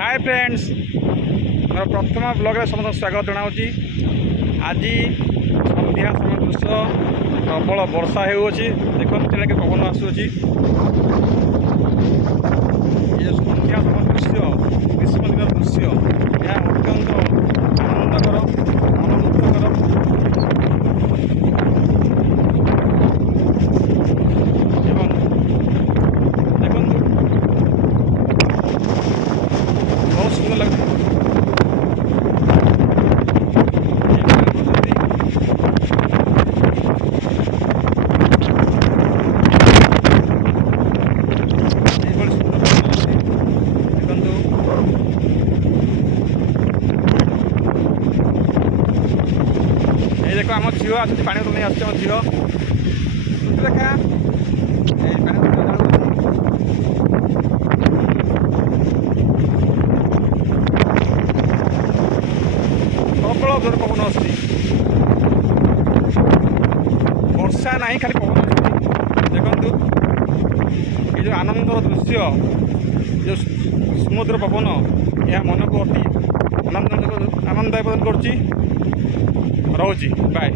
Hi friends मोर प्रथम blog समस्त स्वागत जनावि आज संध्या समय दृश्य प्रबल वर्षा होगी देखते के पवन आसूँ ये संध्या समय दृश्य ग्रीष्म दिन दृश्य यह अत्यंत आनंदकर मनमुग्धकर एवं देखो बहुत सुंदर लगता है। देखो आम झील आस पानी नहीं आस झील देखा प्रबल जोर पवन आस वर्षा ना खाली पवन देखु ये जो आनंदर दृश्य जो समुद्र पवन यह मन को अति आनंददायक प्रदान करुँच। रोची बाय।